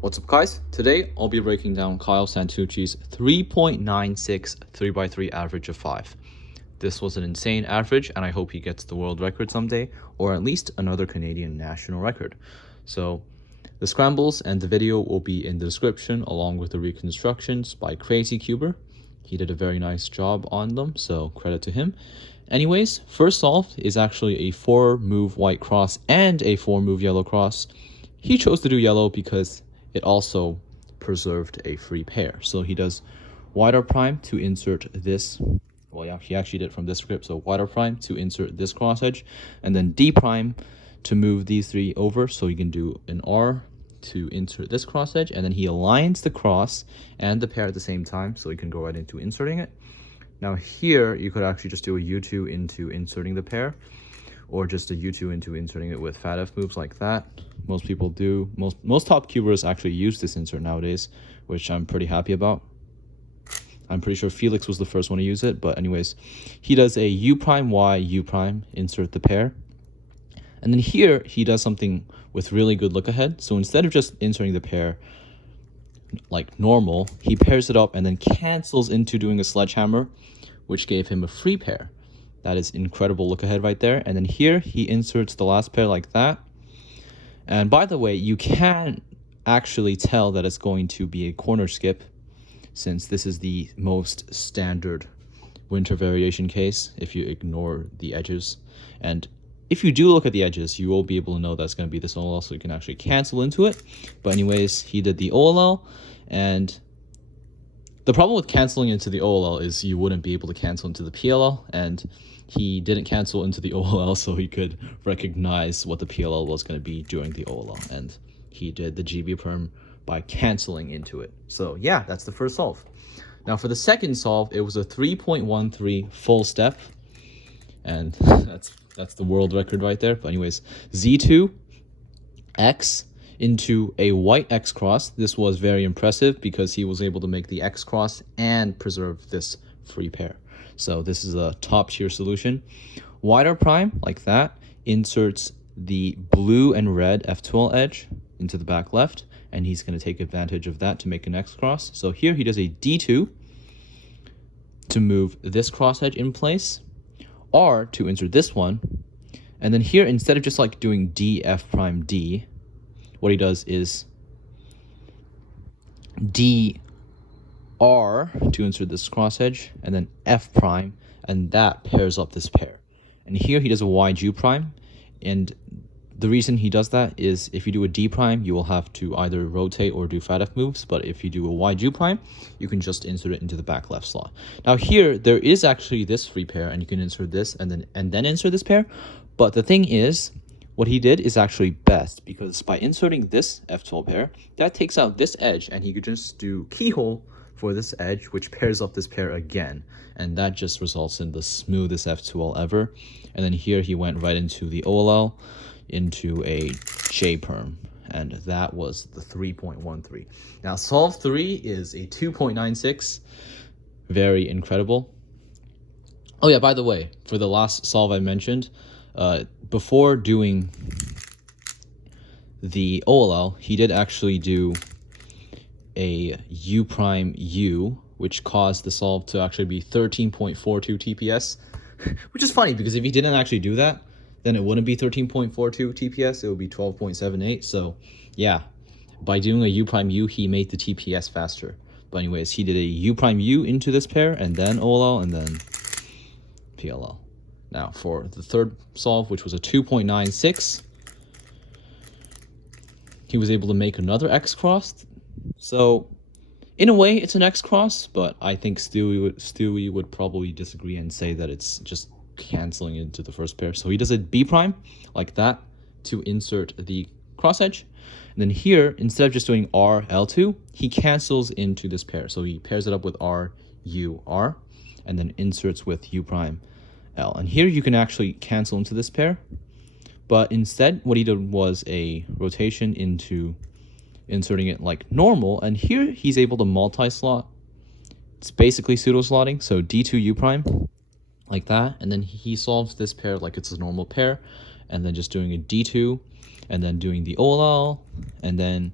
What's up, guys? Today I'll be breaking down Kyle Santucci's 3.96 3x3 average of 5. This was an insane average, and I hope he gets the world record someday, or at least another Canadian national record. So the scrambles and the video will be in the description, along with the reconstructions by CrazyCuber. He did a very nice job on them, so credit to him. Anyways, first solve is actually a 4-move white cross and a 4-move yellow cross. He chose to do yellow because it also preserved a free pair. So he does white R prime to insert this. Well, yeah, he actually did from this script. So white R prime to insert this cross edge, and then D prime to move these three over. So you can do an R to insert this cross edge, and then he aligns the cross and the pair at the same time. So you can go right into inserting it. Now here, you could actually just do a U2 into inserting the pair, or just a U2 into inserting it with fat F moves like that. Most people do. Most top cubers actually use this insert nowadays, which I'm pretty happy about. I'm pretty sure Felix was the first one to use it, but anyways, he does a U prime Y U prime, insert the pair. And then here, he does something with really good look ahead. So instead of just inserting the pair like normal, he pairs it up and then cancels into doing a sledgehammer, which gave him a free pair. That is incredible look ahead right there. And then here he inserts the last pair like that. And by the way, you can actually tell that it's going to be a corner skip, since this is the most standard winter variation case if you ignore the edges. And if you do look at the edges, you will be able to know that's going to be this OLL, so you can actually cancel into it. But anyways, he did the OLL, and the problem with canceling into the OLL is you wouldn't be able to cancel into the PLL, and he didn't cancel into the OLL, so he could recognize what the PLL was going to be during the OLL, and he did the GB perm by canceling into it. So yeah, that's the first solve. Now for the second solve, it was a 3.13 full step, and that's the world record right there. But anyways, Z2 X into a white X cross. This was very impressive because he was able to make the X cross and preserve this free pair. So this is a top tier solution. White R prime like that inserts the blue and red F12 edge into the back left, and he's going to take advantage of that to make an X cross. So here he does a D2 to move this cross edge in place, R to insert this one, and then here, instead of just like doing D F prime D, what he does is D R to insert this cross edge, and then F prime, and that pairs up this pair. And here he does a Y G prime, and the reason he does that is if you do a D prime, you will have to either rotate or do fat F moves, but if you do a Y G prime, you can just insert it into the back left slot. Now here, there is actually this free pair, and you can insert this and then insert this pair, but the thing is, what he did is actually best, because by inserting this F12 pair, that takes out this edge, and he could just do keyhole for this edge, which pairs up this pair again, and that just results in the smoothest F2L ever. And then here he went right into the OLL, into a J perm, and that was the 3.13. Now solve 3 is a 2.96, very incredible. Oh yeah, by the way, for the last solve I mentioned, before doing the OLL, he did actually do a U prime U, which caused the solve to actually be 13.42 TPS, which is funny because if he didn't actually do that, then it wouldn't be 13.42 TPS, it would be 12.78. So yeah, by doing a U prime U, he made the TPS faster. But anyways, he did a U prime U into this pair, and then OLL, and then PLL. Now for the third solve, which was a 2.96, he was able to make another X cross. So in a way, it's an X cross, but I think Stewie would probably disagree and say that it's just canceling into the first pair. So he does a B prime like that to insert the cross edge. And then here, instead of just doing R L2, he cancels into this pair. So he pairs it up with R U R, and then inserts with U prime L. And here you can actually cancel into this pair, but instead what he did was a rotation into inserting it like normal, and here he's able to multi-slot. It's basically pseudo-slotting, so D2 U prime like that, and then he solves this pair like it's a normal pair, and then just doing a D2, and then doing the OLL, and then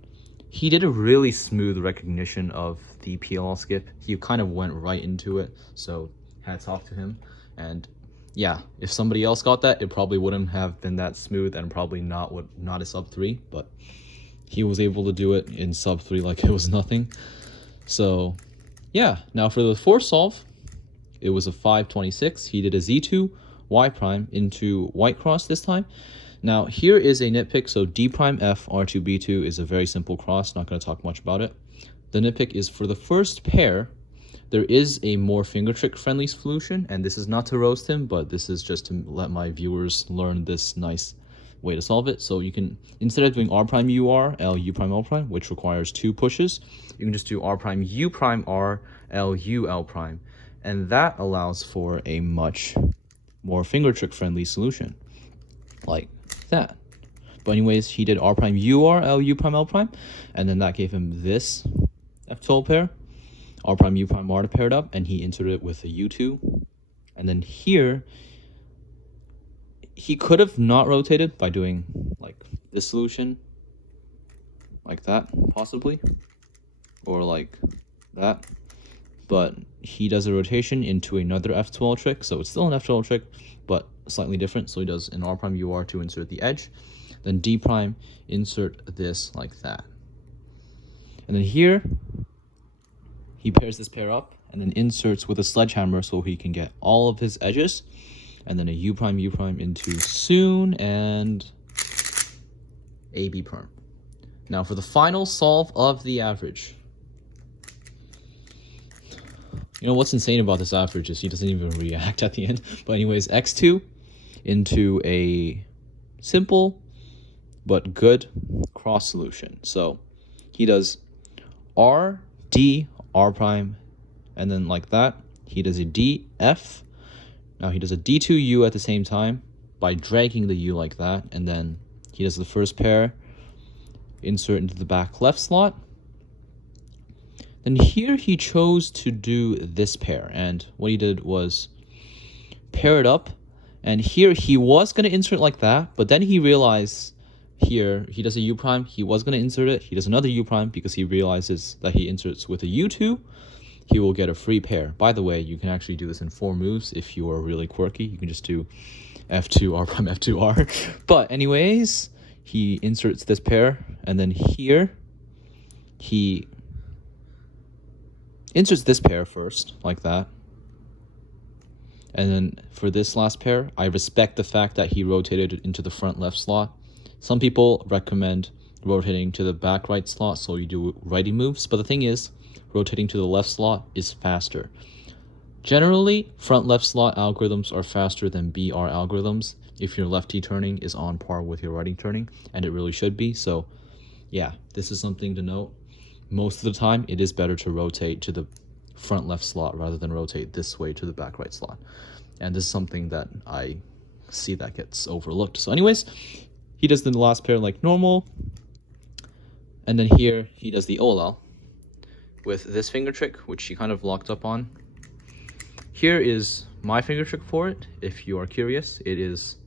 he did a really smooth recognition of the PLL skip. He kind of went right into it, so hats off to him. And yeah, if somebody else got that, it probably wouldn't have been that smooth and probably not a sub 3, but he was able to do it in sub 3 like it was nothing. So yeah, now for the fourth solve, it was a 526. He did a Z2 Y prime into white cross this time. Now here is a nitpick. So D prime F R2 B2 is a very simple cross. Not going to talk much about it. The nitpick is for the first pair, there is a more finger trick friendly solution, and this is not to roast him, but this is just to let my viewers learn this nice way to solve it. So you can, instead of doing R prime U R L U prime L prime, which requires 2 pushes, you can just do R prime U prime R L U L prime, and that allows for a much more finger trick friendly solution like that. But anyways, he did R prime U R L U prime L prime, and then that gave him this F12 pair, R prime U prime R to pair it up, and he inserted it with a U2. And then here, he could have not rotated by doing like this solution, like that, possibly, or like that. But he does a rotation into another F12 trick, so it's still an F12 trick, but slightly different. So he does an R prime UR to insert the edge, then D prime, insert this like that. And then here, he pairs this pair up and then inserts with a sledgehammer so he can get all of his edges, and then a U prime into soon and a B perm. Now for the final solve of the average. You know what's insane about this average is he doesn't even react at the end. But anyways, X2 into a simple but good cross solution. So he does R, D, R prime, and then like that. He does a D, F. Now he does a D2 U at the same time by dragging the U like that. And then he does the first pair, insert into the back left slot. Then here he chose to do this pair, and what he did was pair it up, and here he was going to insert like that, but then he realized here he does a U prime, he was going to insert it, he does another U prime because he realizes that he inserts with a U2, he will get a free pair. By the way, you can actually do this in 4 moves if you are really quirky. You can just do F2 R prime F2 R. But anyways, he inserts this pair, and then here he inserts this pair first, like that. And then for this last pair, I respect the fact that he rotated it into the front left slot. Some people recommend rotating to the back right slot so you do righty moves, but the thing is, rotating to the left slot is faster. Generally, front left slot algorithms are faster than BR algorithms if your lefty turning is on par with your righty turning, and it really should be. So yeah, this is something to note. Most of the time, it is better to rotate to the front left slot rather than rotate this way to the back right slot. And this is something that I see that gets overlooked. So anyways, he does the last pair like normal. And then here, he does the OLL with this finger trick, which he kind of locked up on. Here is my finger trick for it, if you are curious. It is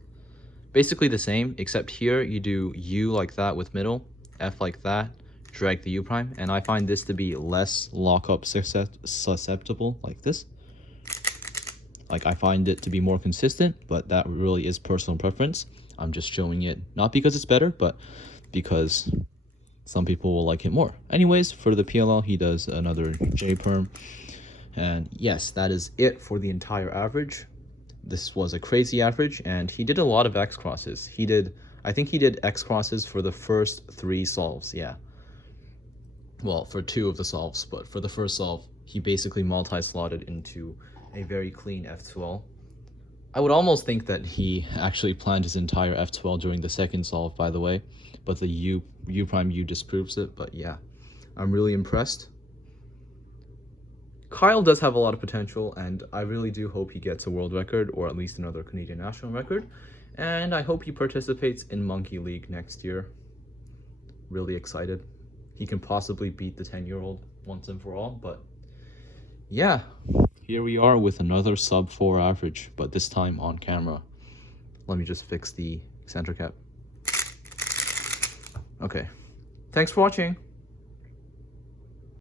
basically the same, except here you do U like that with middle, F like that, drag the U prime, and I find this to be less lockup susceptible like this. Like, I find it to be more consistent, but that really is personal preference. I'm just showing it not because it's better, but because some people will like it more. Anyways, for the PLL, he does another J perm. And yes, that is it for the entire average. This was a crazy average, and he did a lot of X crosses. I think he did X crosses for the first 3 solves, yeah. Well, for 2 of the solves, but for the first solve, he basically multi-slotted into a very clean F12. I would almost think that he actually planned his entire F12 during the second solve, by the way, but the U prime U disproves it. But yeah, I'm really impressed. Kyle does have a lot of potential, and I really do hope he gets a world record, or at least another Canadian national record. And I hope he participates in Monkey League next year. Really excited. He can possibly beat the 10-year-old once and for all. But yeah, here we are with another sub 4 average, but this time on camera. Let me just fix the center cap. Okay, thanks for watching.